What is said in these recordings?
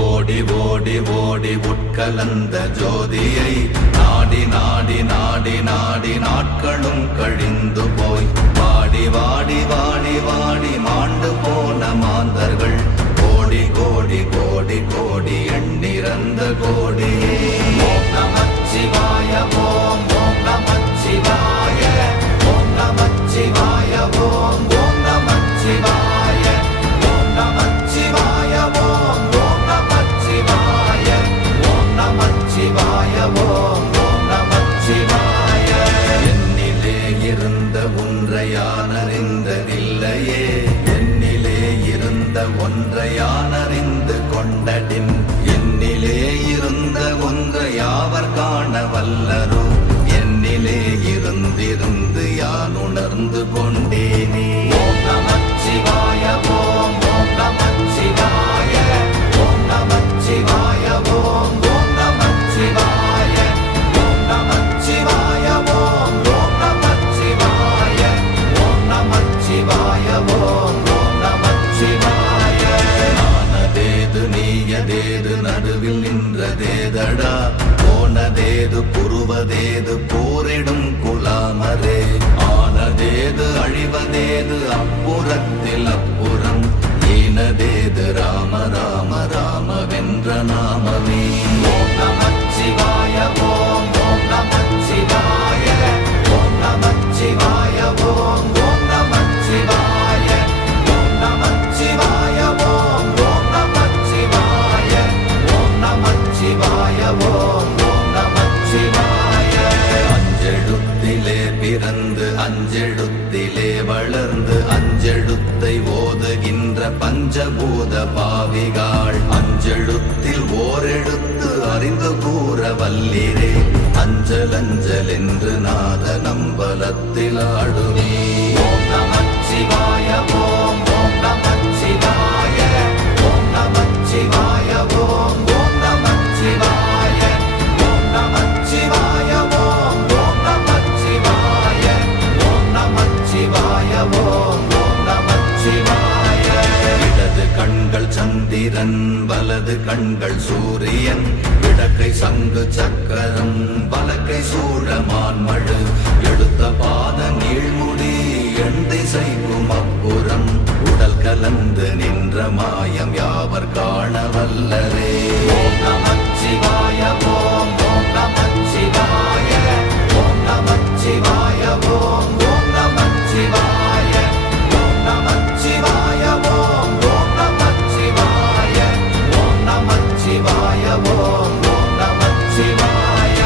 ஓடி ஓடி ஓடி உட்கலந்த ஜோதியை நாடி நாடி நாடி நாடி நாட்களும் கழிந்து போய் வாடி வாடி வாடி வாடி மாண்டு போன மாந்தர்கள் கோடி கோடி கோடி கோடி எண்ணிறந்த கோடி. ஓம் நமச்சிவாய ஓம் ஓம் நமச்சிவாய ஓம் நமச்சிவாய ஓம் ஓம் நமச்சிவாய ஓம் நமச்சிவாய ஓம் ஓம் நமச்சிவாய ஓம் நமச்சிவாய ஓம் ஓம் நமச்சிவாய. என்னிலே இருந்த ஒன்றை யான் அறிந்ததில்லையே, என்னிலே இருந்த ஒன்றை யான் அறிந்து கொண்டடின், என்னிலே இருந்த ஒன்றை யாவர் காண வல்லரோ, என்னிலே இருந்திருந்து யான் உணர்ந்து கொண்டேனே. ஓம் நமச்சிவாய ஓம் ஓம் நமச்சிவாய ஓம் நமச்சிவாய ஓம் ஓம் நமச்சிவாய ஓம் நமச்சிவாய ஓம் ஓம் நமச்சிவாய ஓம் நமச்சிவாய ஓம் ஓம் நமச்சிவாய. ஆனதேது நீயதேது நடுவில் நின்றதேதடா, போனதேது புருவதேது போரிடும் குலாமரே, ஆனதேது அழிவதேது அப்புறத்தில் அப்புறம், ஈனதேது ராம ராம ராமவென்ற நாமமே. ஓம் நமச்சிவாய ஓம் ஓம் நமச்சிவாய ஓம் நமச்சிவாய ஓம் ஓம் நமச்சிவாய ஓம் நமச்சிவாய ஓம் ஓம் நமச்சிவாய ஓம் நமச்சிவாய ஓம் ஓம் நமச்சிவாய. அஞ்செழுத்திலே பிறந்து அஞ்செழுத்திலே வளர்ந்து அஞ்செழுத்தை ஓதுகின்ற பஞ்சபூத பாவிகாள், அஞ்செழுத்தில் ஓரெழுத்து அறிந்து கூற வல்லிரே, அஞ்சல் அஞ்சல் என்று நாத நம்பலத்தில் ஆடுவே. ஓம் நமச்சிவாய ஓம் ஓம் நமச்சிவாய ஓம் நமச்சிவாய ஓம் ஓம் நமச்சிவாய ஓம் நமச்சிவாய ஓம் ஓம் நமச்சிவாய ஓம் நமச்சிவாய ஓம் ஓம் நமச்சிவாய. இடது கண்கள் சந்திரன் வலது கண்கள் சூரியன், இடக்கை சங்கு சக்கரம் வலக்கை சூழமான்மழு, எடுத்த பாத நீழ்முடி எண் திசைக்கும் அப்புறம், உடல் கலந்து நின்ற மாயம் யாவர் காண வல்லரே. ஓம் நமச்சிவாய ஓம் ஓம் நமச்சிவாய ஓம் நமச்சிவாய ஓம் ஓம் நமச்சிவாய ஓம் நமச்சிவாய ஓம் ஓம் நமச்சிவாய ஓம் நமச்சிவாய ஓம் ஓம் நமச்சிவாய.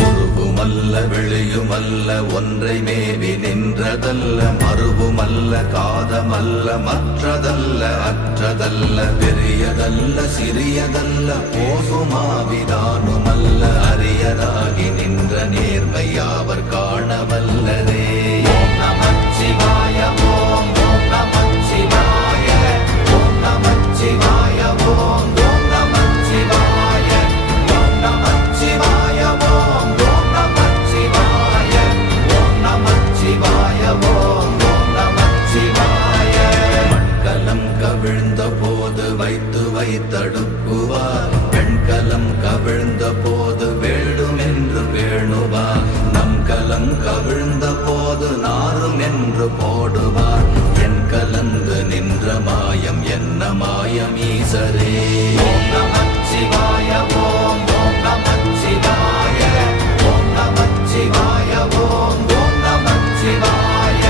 உருவுமல்ல வெளியுமல்ல ஒன்றை மேவி நின்றதல்ல, மறுவுமல்ல காதமல்ல மற்றதல்ல அற்றதல்ல, பெரியதல்ல சிறியதல்ல போகுமாவிதானுமல்ல, அரியதாகி நின்ற நேர்மை யாவர் காண வல்லரே. ஓம் நமச்சிவாய ஓம் ஓம் நமச்சிவாய ஓம் நமச்சிவாய ஓம் ஓம் நமச்சிவாய ஓம் நமச்சிவாய ஓம் ஓம் நமச்சிவாய ஓம் நமச்சிவாய ஓம் ஓம் நமச்சிவாய. மண்கலம் கவிழ்ந்த போது வைத்து வைத்தடுக்குவார், பெண்கலம் கவிழ்ந்த போது வேடும் என்று வேணுவார், நம் கலம் கவிழ்ந்த போது நாரும் என்று போடுவார், என் கலந்து நின்ற மாயம் என்ன மாயம் ஈசரே. ஓம் நமச்சிவாய ஓம் ஓம் நமச்சிவாய ஓம் நமச்சிவாய ஓம் ஓம் நமச்சிவாய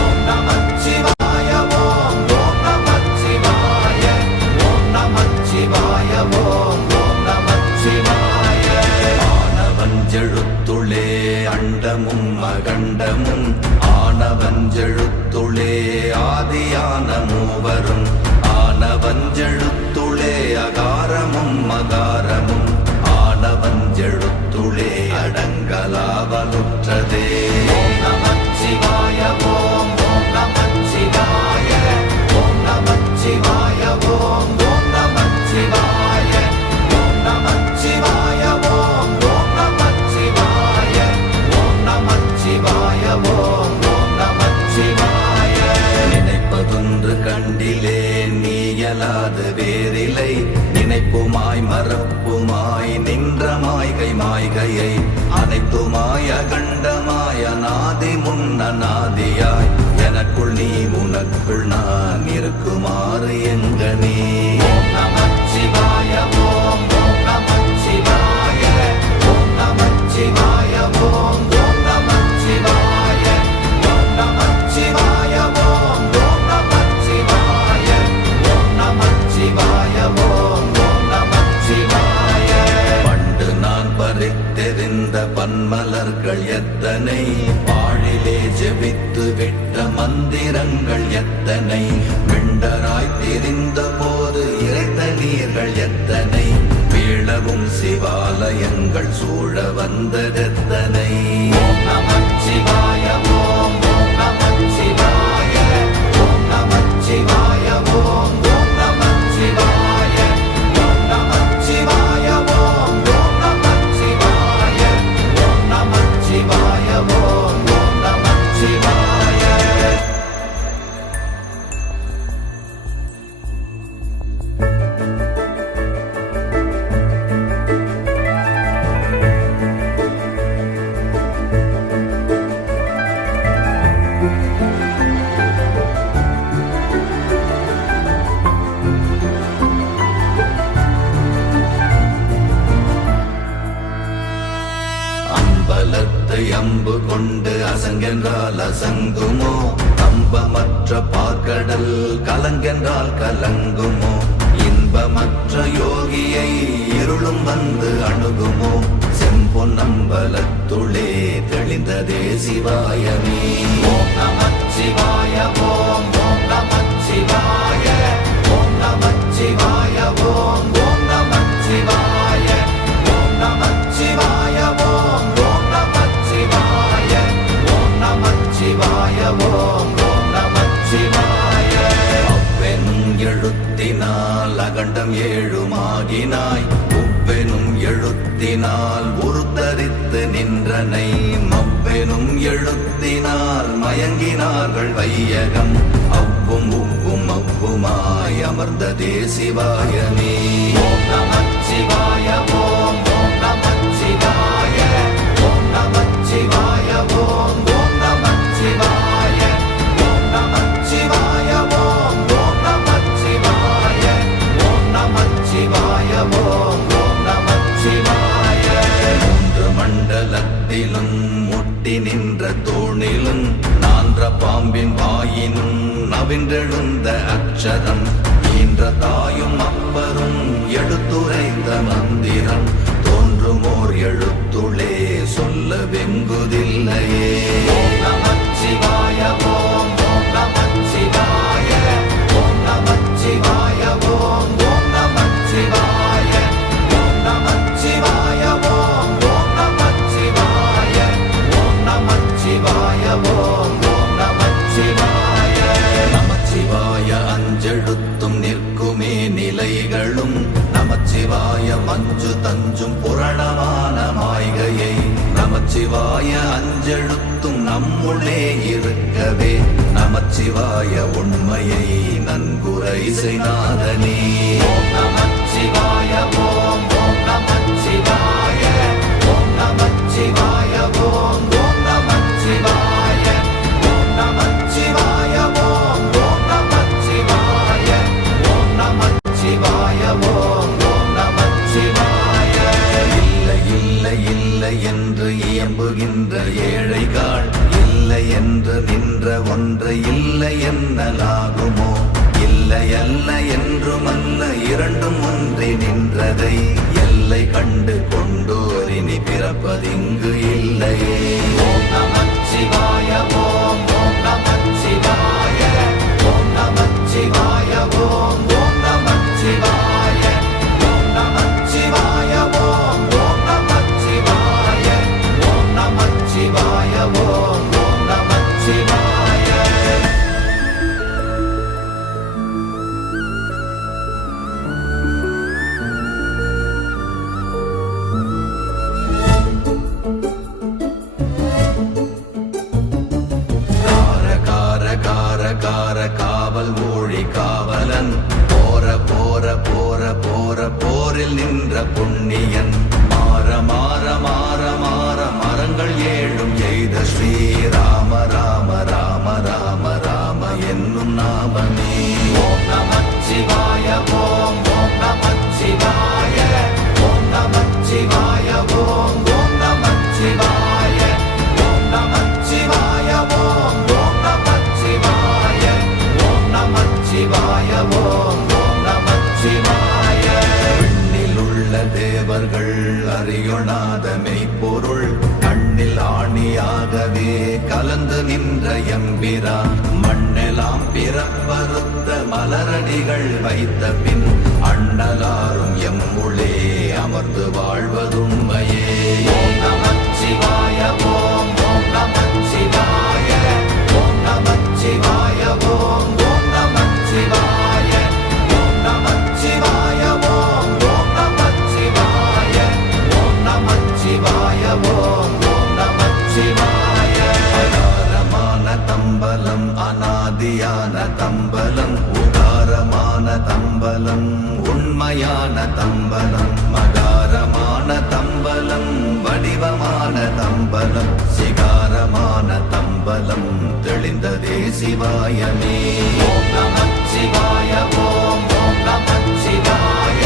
ஓம் நமச்சிவாய ஓம் ஓம் நமச்சிவாய ஓம் நமச்சிவாய ஓம் ஓம் நமச்சிவாய. ஆனவஞ்செழுத்துளே அண்டமும் அகண்டமும், ஆனவஞ்செழுத்துளே ஆதியான மூவரும், ஆனவஞ்செழுத்துளே அகாரமும் மகாரமும், ஆனவஞ்செழுத்துளே அடங்கலாவலுற்றதே. ஓம் நமச்சிவாய ஓம் ஓம் நமச்சிவாய ஓம் நமச்சிவாய ஓம் ஓம் நமச்சிவாய ஓம் உனக்குள் நான் இருக்குமாறு எங்கனே. ஓம் நமச்சிவாய ஓம் ஓம் நமச்சிவாய ஓம் நமச்சிவாய ஓம் ஓம் நமச்சிவாய ஓம் நமச்சிவாய ஓம் ஓம் நமச்சிவாய ஓம் நமச்சிவாய ஓம் ஓம் நமச்சிவாய. பண்டு நான் பறித்தெறிந்த பன்மலர்கள் எத்தனை, பாழிலே ஜெபித்து விட்ட மந்திரங்கள் எத்தனை, விண்டராய் தெரிந்த போது இறைத்த நீர்கள் எத்தனை, வீழவும் சிவாலயங்கள் சூழ வந்ததெத்தனை. ஓம் நமச்சிவாய ஓம் ஓம் நமச்சிவாய ஓம் நமச்சிவாய ஓம் ஓம் நமச்சிவாய ஓம் நமச்சிவாய ஓம் ஓம் நமச்சிவாய ஓம் நமச்சிவாய ஓம் ஓம் நமச்சிவாய. அம்பலத்தை அம்பு கொண்டு அசங்கென்றால் அசங்குமோ, அம்பமற்ற பார்க்கடல் கலங்கென்றால் கலங்குமோ, இன்பமற்ற யோகியை இருளும் வந்து அணுகுமோ, செம்பொன்னம்பலத்துளே தெளிந்ததே சிவாயமே. ஓம் நமச்சிவாய ஓம் ஓம் நமச்சிவாய ஓம் நமச்சிவாய ஓம் ஓம் நமச்சிவாய ஓம் நமச்சிவாய ஓம் ஓம் நமச்சிவாய ஓம் நமச்சிவாய ஓம் ஓம் நமச்சிவாய. அவ்வெனும் எழுத்தினால் அகண்டம் ஏழுமாகினாய், உவ்வெனும் எழுத்தினால் உருத்தரித்து நின்றனை, மவ்வெனும் எழுத்தினால் மயங்கினார்கள் வையகம், அவ்வும் உவ்வும் அவ்வுமாய் அமர்ந்ததே சிவாயமே. ஓம் நமச்சிவாய ஓம் ஓம் நமச்சிவாய ஓம் நமச்சிவாய ஓம் ஓம் நமச்சிவாய ஓம் நமச்சிவாய ஓம் ஓம் நமச்சிவாய ஓம் நமச்சிவாய ஓம் ஓம் நமச்சிவாய. மூன்று மண்டலத்திலும் முட்டி நின்ற தூணிலும் நான்ற பாம்பின் வாயினும் நவின்றெழுந்த அக்ஷரம், ஈன்ற தாயும் அப்பரும் எடுத்துரைத்த மந்திரம், தோன்றுமோர் எழுத்துளே சொல்ல வெங்குதில்லையே. ஓம் நமச்சிவாய ஓம் ஓம் நமச்சிவாய ஓம் நமச்சிவாய ஓம் ஓம் நமச்சிவாய ஓம் நமச்சிவாய ஓம் ஓம் நமச்சிவாய ஓம் நமச்சிவாய ஓம் ஓம் நமச்சிவாய. நமச்சிவாய அஞ்செழுத்தும் நிற்குமே நிலைகளும், நமச்சிவாய மஞ்சு தஞ்சும் புரணமான மாய்கையை, நமச்சிவாய அஞ்செழுத்தும் நம்முள்ளே இருக்கவே, நமச்சிவாய உண்மையை நன்குரை செய்நாதனே. ஓம் நமச்சிவாய ஓம் ஓம் நமச்சிவாய ஓம் நமச்சிவாய ஓம் ஓம் நமச்சிவாய ஓம் நமச்சிவாய ஓம் ஓம் நமச்சிவாய ஓம் நமச்சிவாய ஓம் ஓம் நமச்சிவாய. இல்லை இல்லை இல்லை என்று இயம்புகின்ற ஏழைகாள், இல்லை என்று நின்ற ஒன்று இல்லை என்னலாகுமோ, இல்லை அல்ல என்றுமல்ல இரண்டும் ஒன்றி நின்றதை, எல்லை கண்டு கொண்டோரினி பிறப்பதிங்கு இல்லையே. ஓம் நமச்சிவாய ஓம் ஓம் நமச்சிவாய ஓம் நமச்சிவாய ஓம் ஓம் நமச்சிவாய ஓம் நமச்சிவாய ஓம் ஓம் நமச்சிவாய ஓம் நமச்சிவாய ஓம் ஓம் நமச்சிவாய. காவல் ஊழி காவலன், போற போற போற போற போரில் நின்ற புண்ணியன், மாற மாற மாற மாற மரங்கள் ஏழும் எய்த ஸ்ரீராம ராம ராம ராம ராம என்னும் நாம தேவர்கள் அறியொணாத மெய்ப்பொருள் கண்ணில் ஆணியாகவே கலந்து நின்ற எம்பிரான் மண்ணெல்லாம் பிறப்பறுத்த மலரடிகள் வைத்த பின் அண்ணலாரும் எம்முளே அமர்ந்து வாழ்வதுண்மையே. ஓம் நமச்சிவாய ஓம் ஓம் நமச்சிவாய ஓம் நமச்சிவாய ஓம் ஓம் நமச்சிவாய ஓம் நமச்சிவாய ஓம் ஓம் நமச்சிவாய ஓம் நமச்சிவாய ஓம் ஓம் நமச்சிவாய. அகாரமான தம்பலம் அநாதியான தம்பலம் உகாரமான தம்பலம் உண்மையான தம்பலம் மகாரமான தம்பலம் வடிவமான தம்பலம் சிகாரமான தம்பலம் தெளிந்ததே சிவாயமே. ஓம் நமச்சிவாய ஓம் ஓம் நமச்சிவாய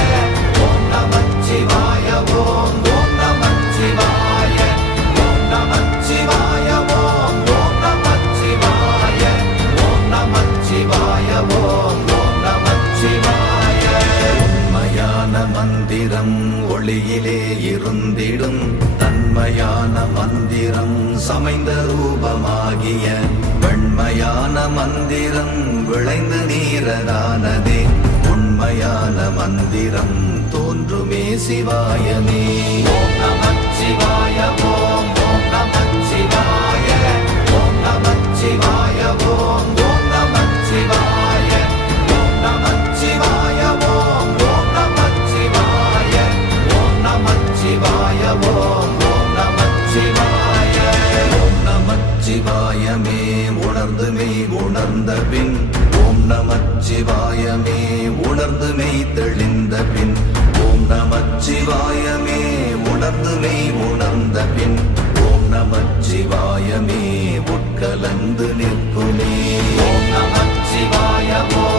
ஓம் நமச்சிவாய ஓம் ஓம் நமச்சிவாய ஓம் நமச்சிவாய ஓம் ஓம் நமச்சிவாய ஓம் நமச்சிவாய ஓம் ஓம் நமச்சிவாய. உண்மையான மந்திரம் ஒளியிலே இருந்திடும் தன்மையான மந்திரம் சமைந்த ரூபமாகிய வெண்மையான மந்திரம் விளைந்து நீரதானதே உண்மையான மந்திரம் தோன்றுமே சிவாயமே. ஓம் நமச்சிவாய ஓம் ஓம் நமச்சிவாய ஓம் நமச்சிவாய ஓம் ஓம் நமச்சிவாய ஓம் நமச்சிவாய ஓம் ஓம் நமச்சிவாய ஓம் நமச்சிவாய ஓம் ஓம் நமச்சிவாய. ஓம் நமச்சிவாயமே உணர்ந்து மெய் உணர்ந்த பின் ஓம் நமச்சிவாயமே உணர்ந்து மெய் தெளிந்த பின் ஓம் நமச்சிவாயமே உணர்ந்து மெய் உணர்ந்த பின் ஓம் நமச்சிவாயமே உட்கலந்து நிற்குமே. ஓம் நமச்சிவாய ஓம்